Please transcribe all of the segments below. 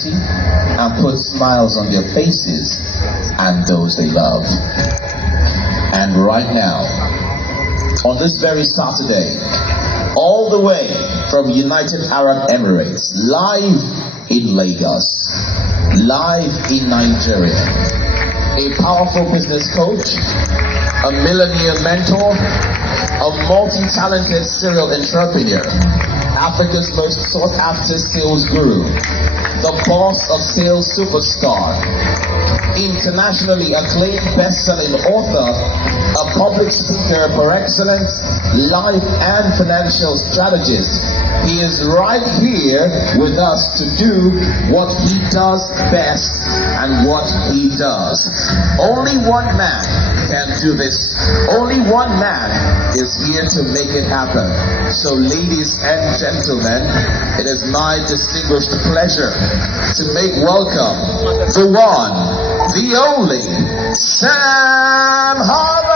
and put smiles on their faces and those they love. And right now, on this very Saturday, all the way from United Arab Emirates, live in Lagos, live in Nigeria, a powerful business coach, a millionaire mentor, a multi-talented serial entrepreneur, Africa's most sought-after sales guru, the boss of sales superstar, internationally acclaimed best-selling author, a public speaker par excellence, life and financial strategist. He is right here with us to do what he does best and what he does. Only one man can do this. Only one man is here to make it happen. So ladies and gentlemen, it is my distinguished pleasure to make welcome the one, the only, Sam Harvard!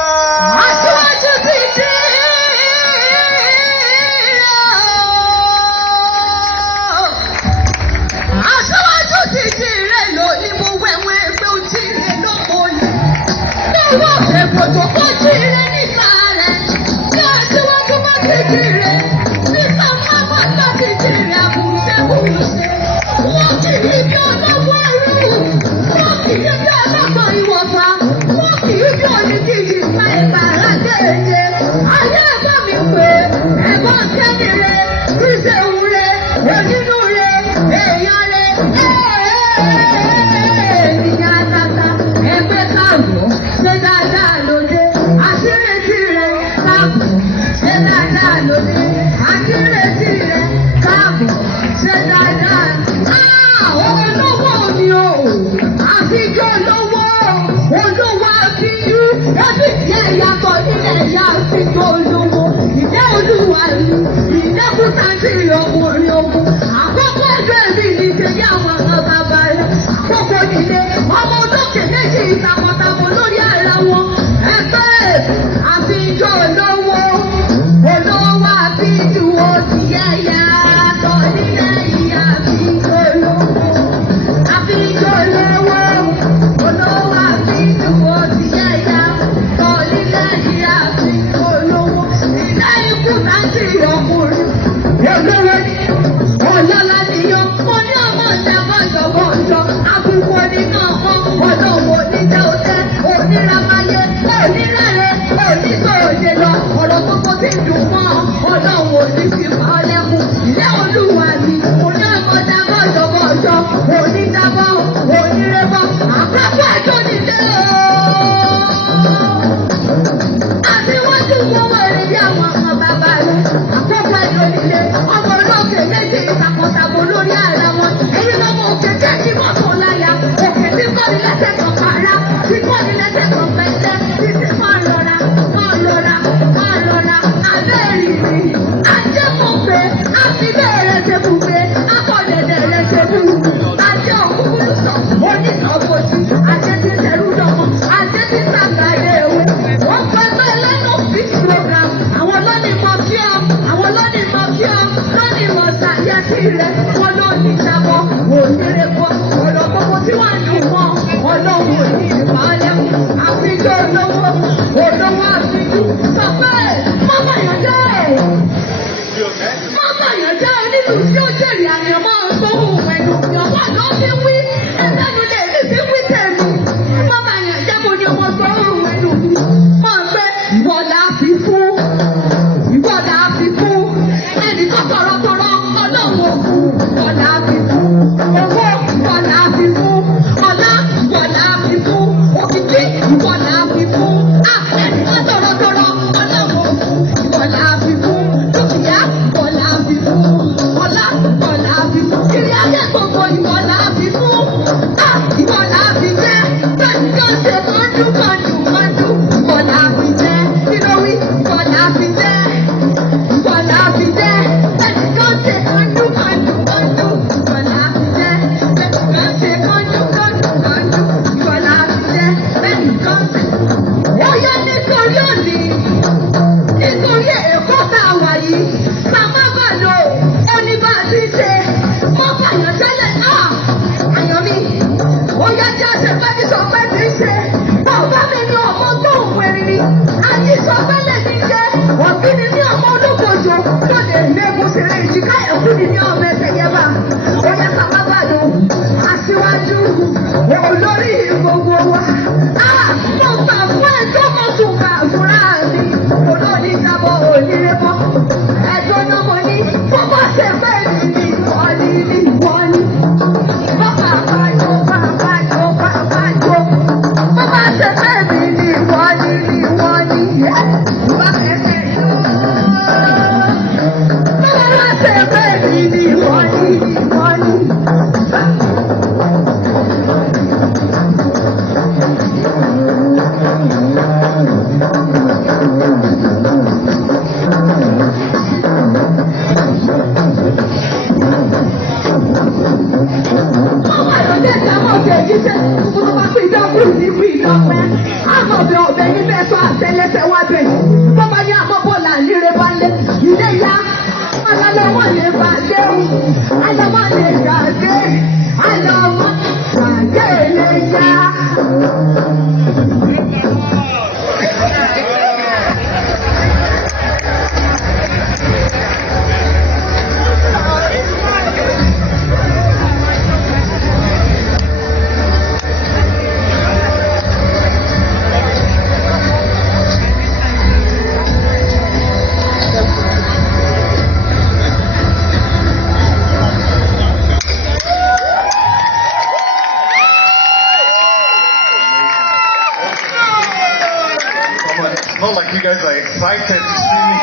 Not like you guys are excited to see me.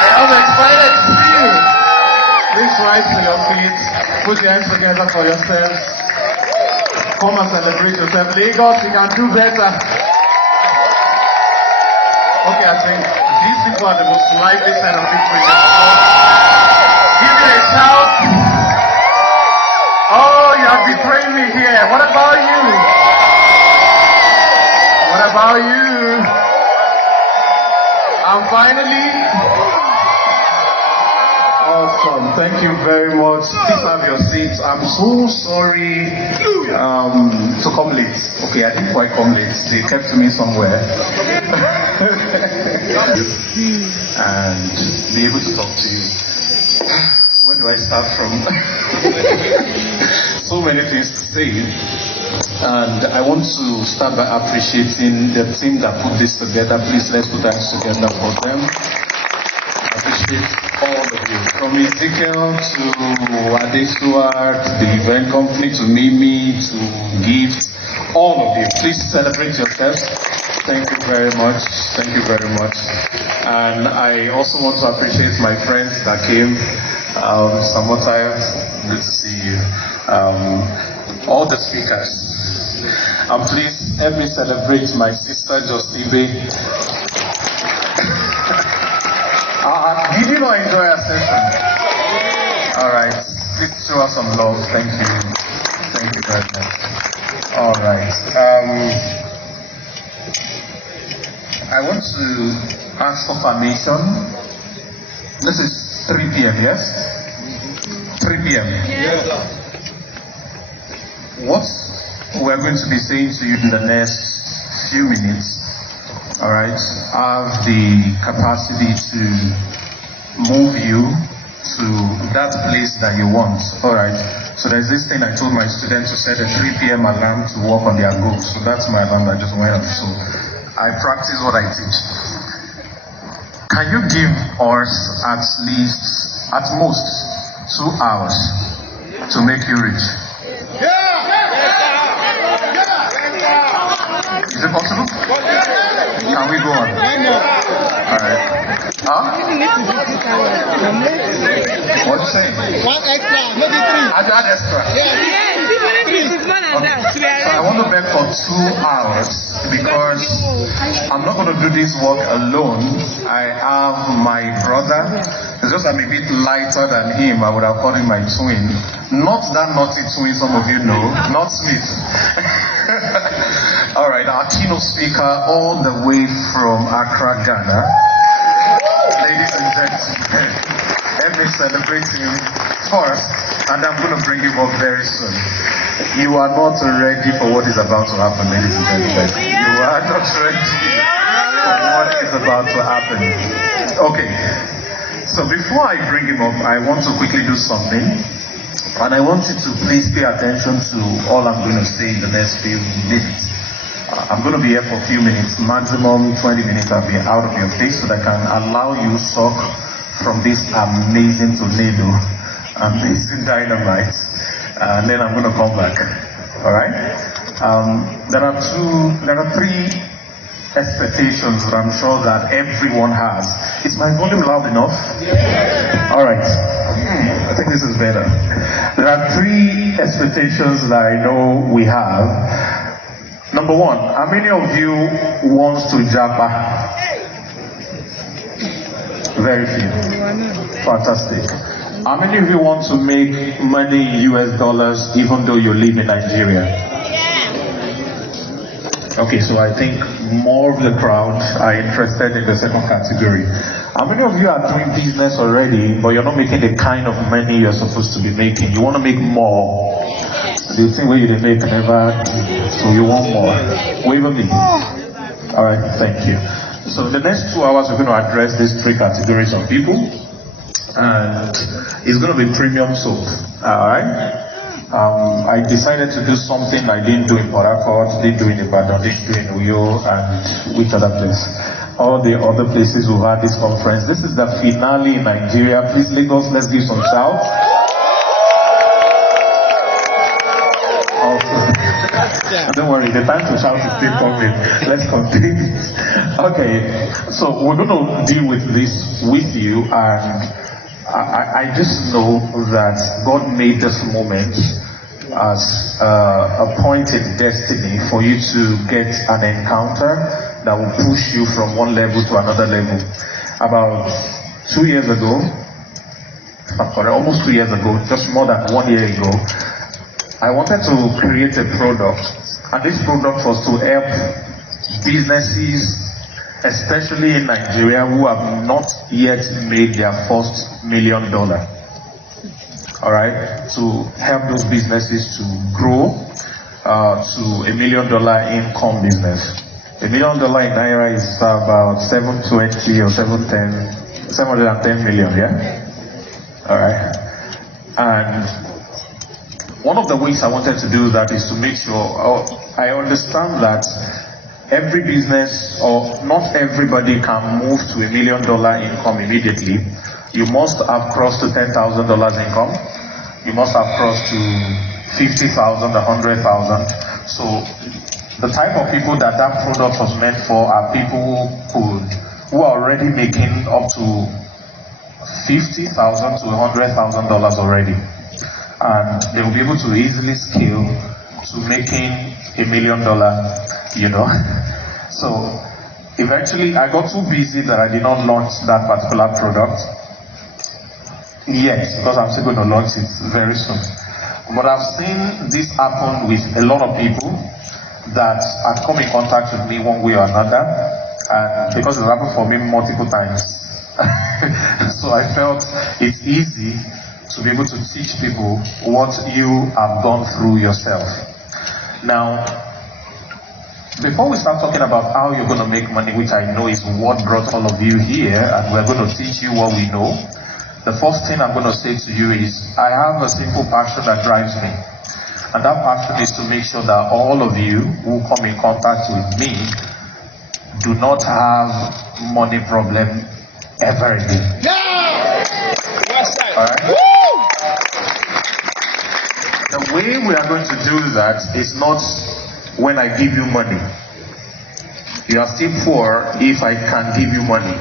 I am excited to see you. Please rise to your feet. Put your hands together for yourselves. Come and celebrate yourself. Lagos, you can do better. Okay, I think these people are the most lively set of people in the world. Give me a shout. Oh, you have betrayed me here. What about you? What about you? And finally, awesome. Thank you very much. Please have your seats. I'm so sorry to come late. Okay, I didn't quite come late. They kept me somewhere. And be able to talk to you. Where do I start from? So many things to say. And I want to start by appreciating the team that put this together. Please, let's put hands together for them. I appreciate all of you. From Ezekiel to Ade Stewart, the event company, to Mimi, to Gift, all of you. Please celebrate yourselves. Thank you very much. Thank you very much. And I also want to appreciate my friends that came. Samotaya, good to see you. All the speakers. And please help me celebrate my sister Jostibe. Did you not enjoy our session? Alright, please show us some love. Thank you. Thank you very much. Alright. I want to ask for permission. This is 3 p.m., yes? 3 p.m. Yes. What we're going to be saying to you in the next few minutes, all right, have the capacity to move you to that place that you want, all right. So there's this thing I told my students to set a 3 p.m. alarm to work on their goals. So that's my alarm that just went off. So I practice what I teach. Can you give us at least, at most, 2 hours to make you rich? Is it possible? Can we go on? Alright. Huh? What are you saying? 1 extra, maybe 3. Add extra. So I want to beg for 2 hours because I'm not going to do this work alone. I have my brother. It's just I'm a bit lighter than him. I would have called him my twin. Not that naughty twin some of you know. Not Smith. Alright, our keynote speaker all the way from Accra, Ghana. Ladies and gentlemen, let me celebrate him first, and I'm going to bring him up very soon. You are not ready for what is about to happen, ladies and gentlemen. You are not ready for what is about to happen. Okay, so before I bring him up, I want to quickly do something. And I want you to please pay attention to all I'm going to say in the next few minutes. I'm going to be here for a few minutes, maximum 20 minutes. I'll be out of your face so that I can allow you suck from this amazing tornado, amazing dynamite, and then I'm going to come back. All right? There are 3 expectations that I'm sure that everyone has. Is my volume loud enough? All right. I think this is better. There are 3 expectations that I know we have. Number 1, how many of you wants to japa? Very few. Fantastic. How many of you want to make money in US dollars even though you live in Nigeria? Okay, so I think more of the crowd are interested in the second category. How many of you are doing business already, but you're not making the kind of money you're supposed to be making? You want to make more. The thing where you didn't make never, so you want more. Wave at me. All right, thank you. So in the next 2 hours, we're going to address these 3 categories of people, and it's going to be premium soap. All right. I decided to do something I didn't do in Port Harcourt, didn't do in Ibadan, didn't do in Uyo, and which other place? All the other places who've had this conference. This is the finale in Nigeria. Please, Lagos, let's give some shouts. Don't worry, the time to shout is still coming. Let's continue. Okay, so we're going to deal with this with you, and I just know that God made this moment as a point in destiny for you to get an encounter that will push you from one level to another level. About 2 years ago, almost 2 years ago, just more than 1 year ago, I wanted to create a product, and this product was to help businesses, especially in Nigeria, who have not yet made their first $1 million. All right, to help those businesses to grow to $1 million income business. $1 million in Naira is about 720 or 710 million, yeah? All right. And one of the ways I wanted to do that is to make sure I understand that every business, or not everybody, can move to $1 million income immediately. You must have crossed to $10,000 income. You must have crossed to 50,000, 100,000. So the type of people that product was meant for are people who are already making up to $50,000 to $100,000 already, and they will be able to easily scale to making $1 million. You know. So eventually I got too busy that I did not launch that particular product yet, because I'm still going to launch it very soon. But I've seen this happen with a lot of people that have come in contact with me one way or another, and because it happened for me multiple times. So I felt it's easy to be able to teach people what you have gone through yourself. Now, before we start talking about how you're going to make money, which I know is what brought all of you here, and we're going to teach you what we know, the first thing I'm going to say to you is I have a simple passion that drives me. And that passion is to make sure that all of you who come in contact with me do not have money problem ever again. All right? The way we are going to do that is not when I give you money. You are still poor if I can give you money.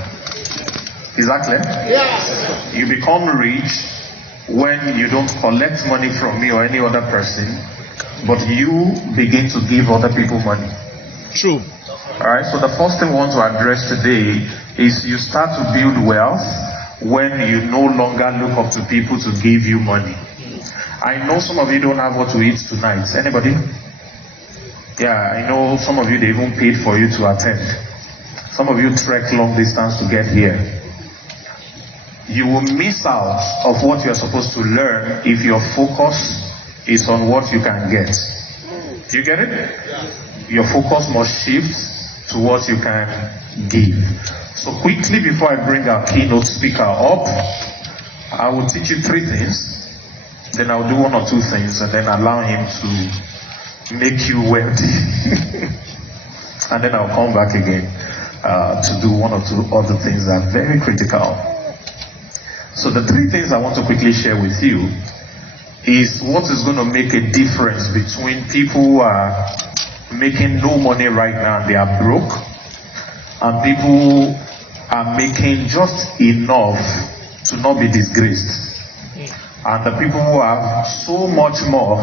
Is that clear? Yes. You become rich when you don't collect money from me or any other person, but you begin to give other people money. True. Alright, so the first thing we want to address today is you start to build wealth when you no longer look up to people to give you money. I know some of you don't have what to eat tonight. Anybody? Yeah, I know some of you, they even paid for you to attend. Some of you trek long distance to get here. You will miss out of what you are supposed to learn if your focus is on what you can get. Do you get it? Your focus must shift to what you can give. So quickly, before I bring our keynote speaker up, I will teach you 3 things. Then I'll do 1 or 2 things, and then allow him to make you wealthy. And then I'll come back again to do 1 or 2 other things that are very critical. So the 3 things I want to quickly share with you is what is going to make a difference between people who are making no money right now and they are broke, and people who are making just enough to not be disgraced, and the people who have so much more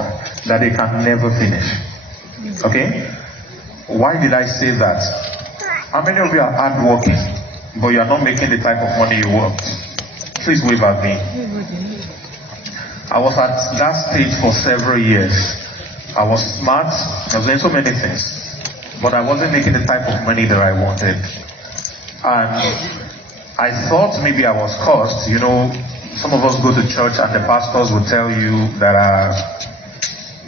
that they can never finish. Okay? Why did I say that? How many of you are hardworking, but you are not making the type of money you want? Please wave at me. I was at that stage for several years. I was smart, I was doing so many things, but I wasn't making the type of money that I wanted. And I thought maybe I was cursed. You know, some of us go to church and the pastors will tell you that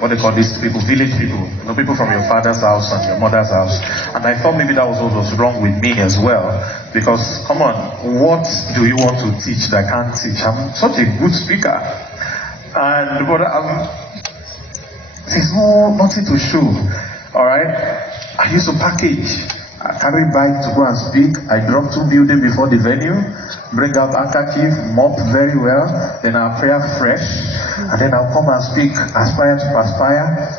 what they call these people, village people, you know, people from your father's house and your mother's house. And I thought maybe that was what was wrong with me as well. Because, come on, what do you want to teach that I can't teach? I'm such a good speaker. But there's nothing to show. Alright? I used to package. I carry bike to go and speak. I drop 2 buildings before the venue, bring out handkerchief, mop very well, then I'll pray fresh, and then I'll come and speak, aspire to perspire,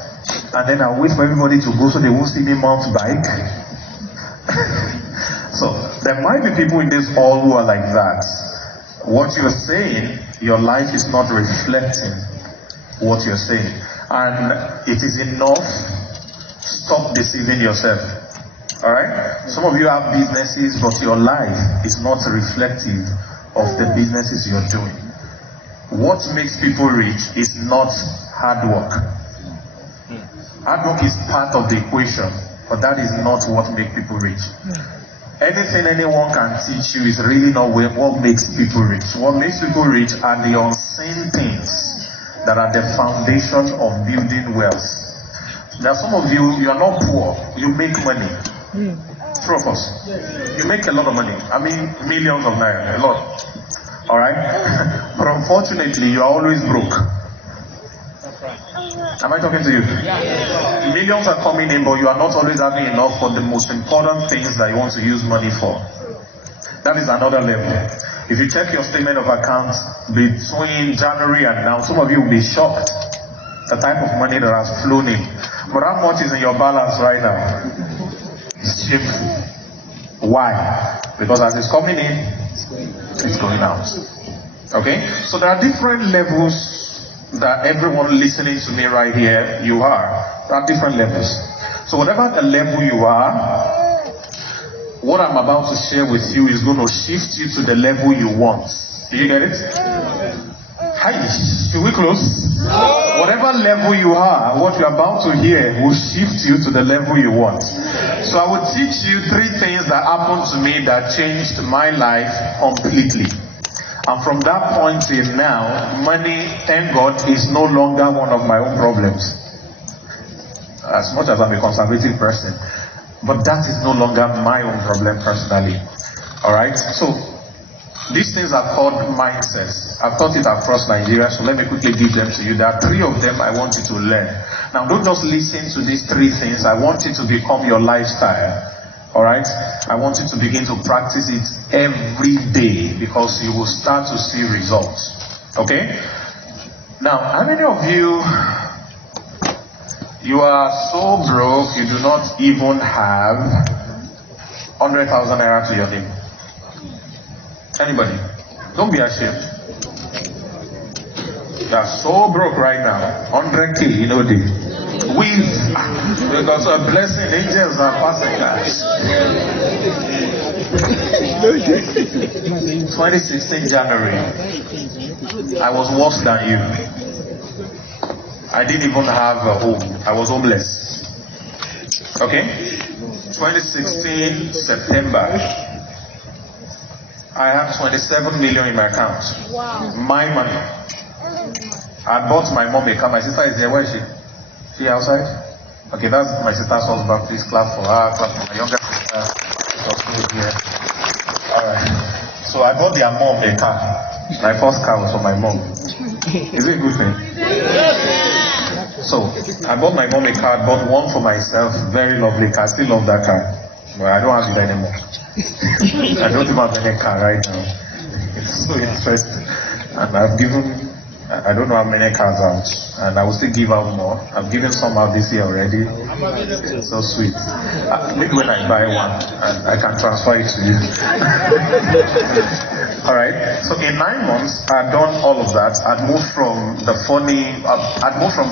and then I'll wait for everybody to go so they won't see me mount bike. So there might be people in this hall who are like that. What you're saying, your life is not reflecting what you're saying. And it is enough. Stop deceiving yourself. Alright? Some of you have businesses, but your life is not reflective of the businesses you're doing. What makes people rich is not hard work. Hard work is part of the equation, but that is not what makes people rich. Anything anyone can teach you is really not what makes people rich. What makes people rich are the unseen things that are the foundation of building wealth. There are some of you, you are not poor, you make money. True of us. You make a lot of money. I mean, millions of naira, a lot. Alright? But unfortunately, you are always broke. Am I talking to you? Millions are coming in, but you are not always having enough for the most important things that you want to use money for. That is another level. If you check your statement of accounts between January and now, some of you will be shocked the type of money that has flown in. But how much is in your balance right now? It's shameful. Why? Because as it's coming in, it's going out. Okay? So there are different levels that everyone listening to me right here, you are. There are different levels. So whatever the level you are, what I'm about to share with you is going to shift you to the level you want. Do you get it? Hi, should we close? Whatever level you are, what you're about to hear will shift you to the level you want. So I will teach you 3 things that happened to me that changed my life completely. And from that point till now, money, thank God, is no longer one of my own problems. As much as I'm a conservative person. But that is no longer my own problem personally. Alright? So, these things are called mindsets. I've taught it across Nigeria, so let me quickly give them to you. There are 3 of them I want you to learn. Now, don't just listen to these 3 things. I want it to become your lifestyle. Alright? I want you to begin to practice it every day because you will start to see results. Okay? Now, how many of you are so broke you do not even have 100,000 naira to your name? Anybody? Don't be ashamed. You are so broke right now. 100K, you know this. Because a blessing, angels are passing guys. 2016 January, I was worse than you. I didn't even have a home. I was homeless. Okay? 2016 September, I have 27 million in my account. Wow. My money. I bought my mom a car. My sister is here. Where is she? She outside? Okay, that's my sister's husband. Please clap for her. Clap for my younger sister. She's here. Alright. So I bought their mom a car. My first car was for my mom. Is it a good thing? So I bought my mom a car. I bought one for myself. Very lovely car. I still love that car. But I don't have it anymore. I don't even have any car right now. It's so interesting. And I've given, I don't know how many cars out, and I will still give out more. I've given some out this year already. It's so sweet. Maybe when I buy one, I can transfer it to you. Alright, so in 9 months, I'd done all of that. I'd moved from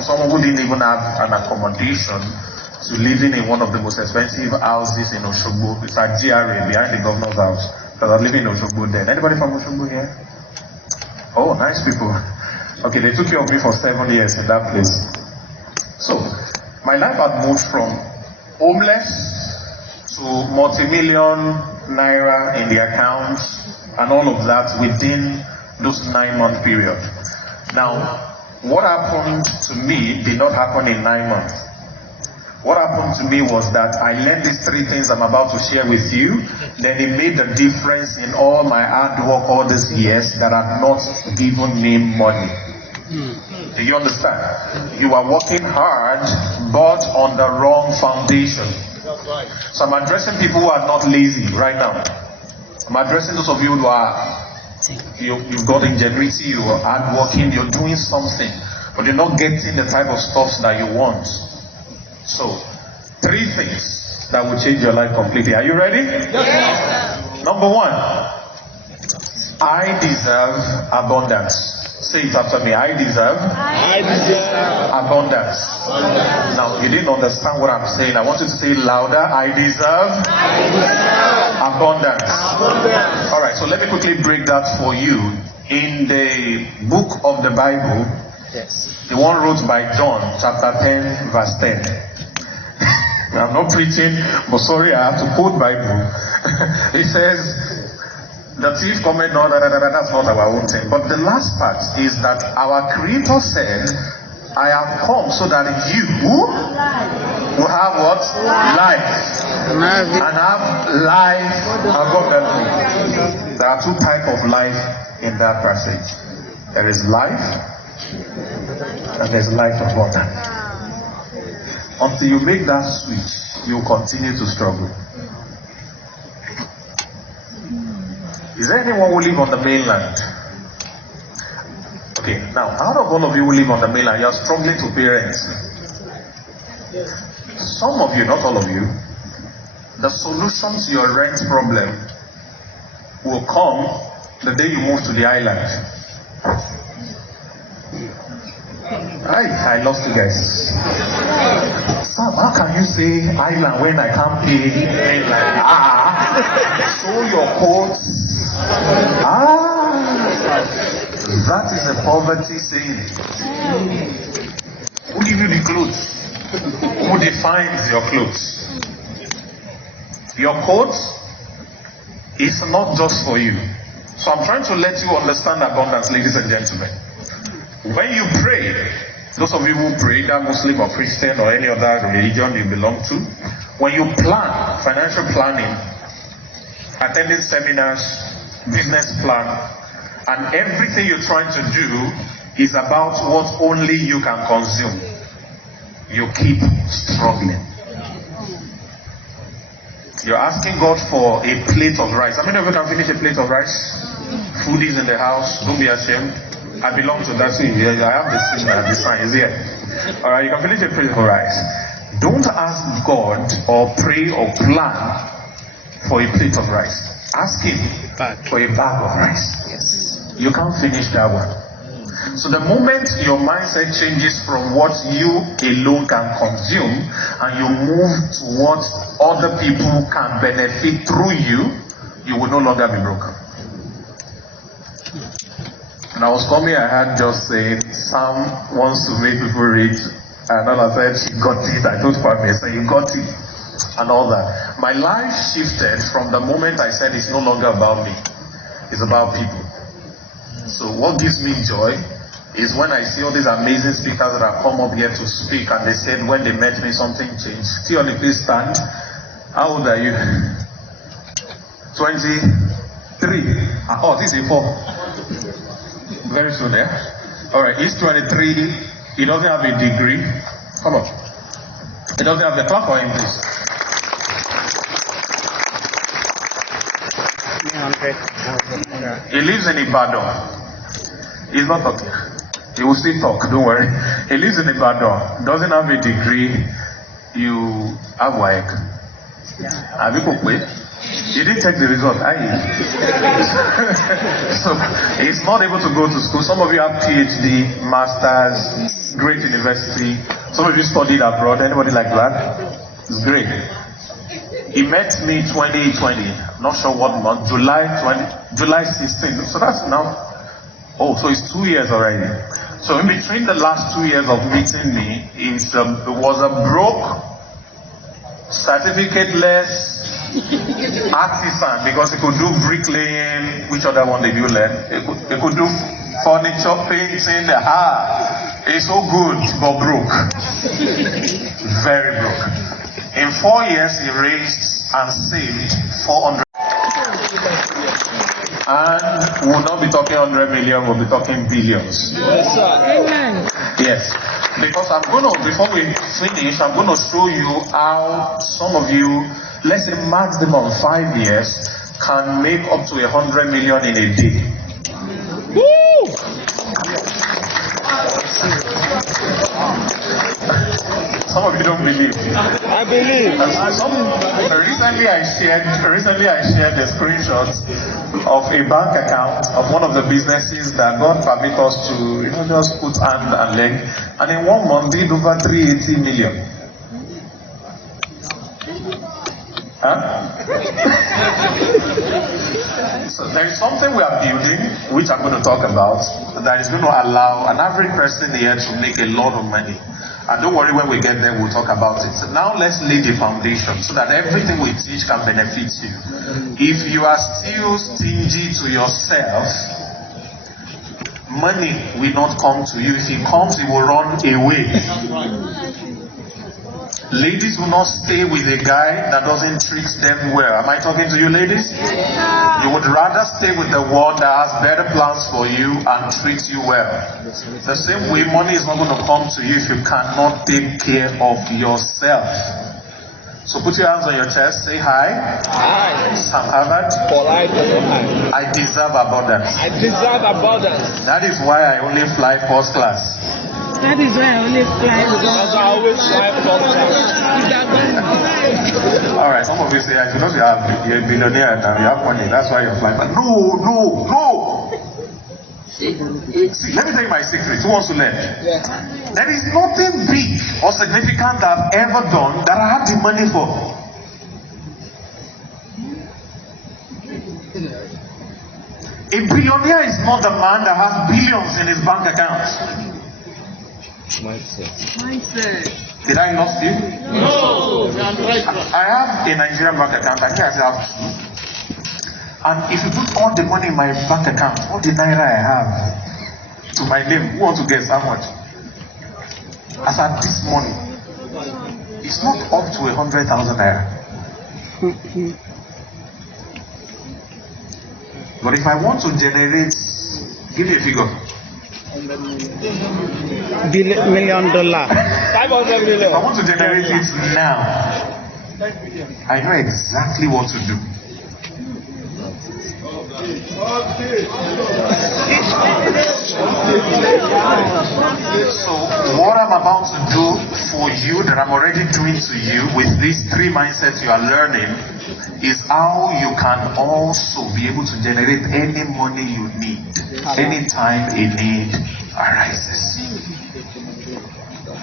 someone who didn't even have an accommodation to living in one of the most expensive houses in Oshogbo. It's at GRA, behind the governor's house. Because I was living in Oshogbo then. Anybody from Oshogbo here? Oh, nice people. Okay, they took care of me for 7 years in that place. So, my life had moved from homeless to multi-million naira in the account and all of that within those 9-month period. Now, what happened to me did not happen in 9 months. What happened to me was that I learned these 3 things I'm about to share with you. Then it made the difference in all my hard work all these years that had not given me money. Do you understand? You are working hard, but on the wrong foundation. So I'm addressing people who are not lazy right now. I'm addressing those of you who are, you've got ingenuity, you are hardworking, you're doing something, but you're not getting the type of stuff that you want. So, 3 things that will change your life completely. Are you ready? Yes. Number 1, I deserve abundance. Say it after me. I deserve abundance. Now, you didn't understand what I'm saying. I want you to say louder. I deserve abundance. Alright, so let me quickly break that for you. In the book of the Bible, the one wrote by John, chapter 10, verse 10. I'm not preaching, but sorry, I have to quote Bible. It says, the thief cometh not, that's not our own thing. But the last part is that our Creator said, I have come so that you will have what? Life. And have life abundantly. There are 2 types of life in that passage. There is life and there's life abundant. Until you make that switch, you continue to struggle. Is there anyone who live on the mainland? Okay, now out of all of you who live on the mainland, you are struggling to pay rent. Some of you, not all of you, the solution to your rent problem will come the day you move to the island. I lost you guys. Sam, how can you say island when I can't pay mainland? Show your coat. That is a poverty saying. Who give you the clothes? Who defines your clothes? Your coat is not just for you. So I'm trying to let you understand abundance, ladies and gentlemen. When you pray, those of you who pray, either Muslim or Christian or any other religion you belong to, when you plan, financial planning, attending seminars, business plan, and everything you're trying to do is about what only you can consume, you keep struggling. You're asking God for a plate of rice. How many of you can finish a plate of rice? Foodies in the house, don't be ashamed. I belong to that thing. I have the signal, the sign is here. Alright, you can finish a plate of rice. Don't ask God or pray or plan for a plate of rice. Ask Him for a bag of rice. Yes. You can't finish that one. So the moment your mindset changes from what you alone can consume and you move to what other people can benefit through you, you will no longer be broken. And I was coming, I had just saying, Sam wants to make people rich. And all I said, she got it. I told Kwame, I said, you got it. And all that. My life shifted from the moment I said it's no longer about me. It's about people. So what gives me joy is when I see all these amazing speakers that have come up here to speak and they said when they met me something changed. Theory, please stand. How old are you? 23. Oh, this is 4. Very soon, yeah? Alright, he's 23. He doesn't have a degree. Come on. He doesn't have the clap for him, please. He lives in Ibadan. He's not talking. He will still talk, don't worry. He lives in Ibadan. Doesn't have a degree. You have work. Have you cooked with? You didn't take the result, So he's not able to go to school. Some of you have PhD, masters, great university. Some of you studied abroad. Anybody like that? It's great. He met me 2020. Not sure what month. July 16. So that's now. Oh, so it's 2 years already. So in between the last 2 years of meeting me, it was a broke, certificate-less artisan, because he could do bricklaying. Which other one did you learn? He could do furniture painting. It's so good, but broke. Very broke. In 4 years, he raised and saved 400. And we'll not be talking 100 million, we'll be talking billions. Yes, sir. Amen. Yes. Because before we finish, I'm going to show you how some of you, let's say maximum 5 years, can make up to 100 million in a day. Woo! Some of you don't believe. I believe. Recently I shared the screenshots of a bank account of one of the businesses that God permit us to, just put hand and leg, and in 1 month did over 380 million. So there is something we are building, which I'm going to talk about, that is going to allow an average person here to make a lot of money. And don't worry, when we get there, we'll talk about it. So now let's lay the foundation so that everything we teach can benefit you. If you are still stingy to yourself, money will not come to you. If it comes, it will run away. Ladies will not stay with a guy that doesn't treat them well. Am I talking to you, ladies? You would rather stay with the one that has better plans for you and treats you well. The same way, money is not going to come to you if you cannot take care of yourself. So put your hands on your chest, say hi. Hi. Sam Harvard. Polite. I deserve abundance. I deserve abundance. That is why I only fly first class. That is why I always fly. Because I always fly first class. All right, some of you say, because you're a billionaire and you have money, that's why you're flying. But no. See, let me tell you my secret. Who wants to learn? Yeah. There is nothing big or significant that I've ever done that I have the money for. A billionaire is not the man that has billions in his bank account. Mindset. Did I lost you? No. I have a Nigerian bank account. I think I still have two. And if you put all the money in my bank account, all the naira I have to my name, who wants to guess how much? As at this morning, it's not up to 100,000 naira. But if I want to generate, give me a figure. $1 million. 500 million. If I want to generate it now, I know exactly what to do. So what I'm about to do for you, that I'm already doing to you with these 3 mindsets you are learning, is how you can also be able to generate any money you need anytime a need arises.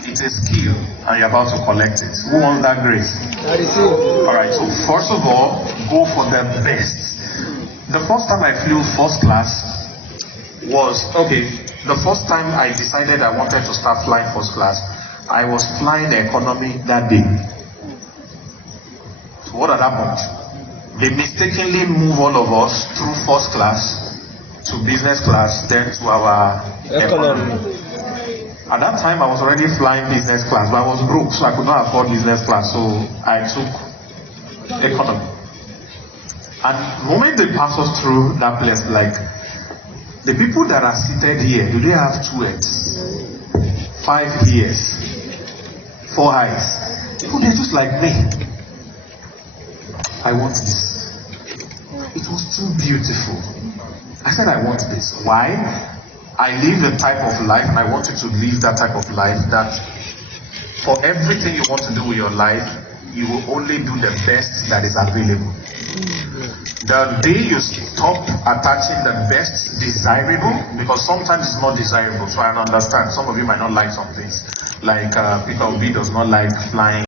It's a skill and you're about to collect it. Who wants that grace? Alright, so first of all, go for the best. The first time I flew first class was, the first time I decided I wanted to start flying first class, I was flying economy that day. So what had happened? They mistakenly move all of us through first class to business class, then to our economy. At that time, I was already flying business class, but I was broke, so I could not afford business class, so I took economy. And the moment they pass us through that place, like, the people that are seated here, do they have 2 heads, 5 ears, 4 eyes? People, they're just like me. I want this. It was too beautiful. I said, I want this. Why? I live a type of life, and I want you to live that type of life, that for everything you want to do with your life, you will only do the best that is available. The day you stop attaching the best desirable, because sometimes it's not desirable, so I understand some of you might not like some things, like Peter Obi does not like flying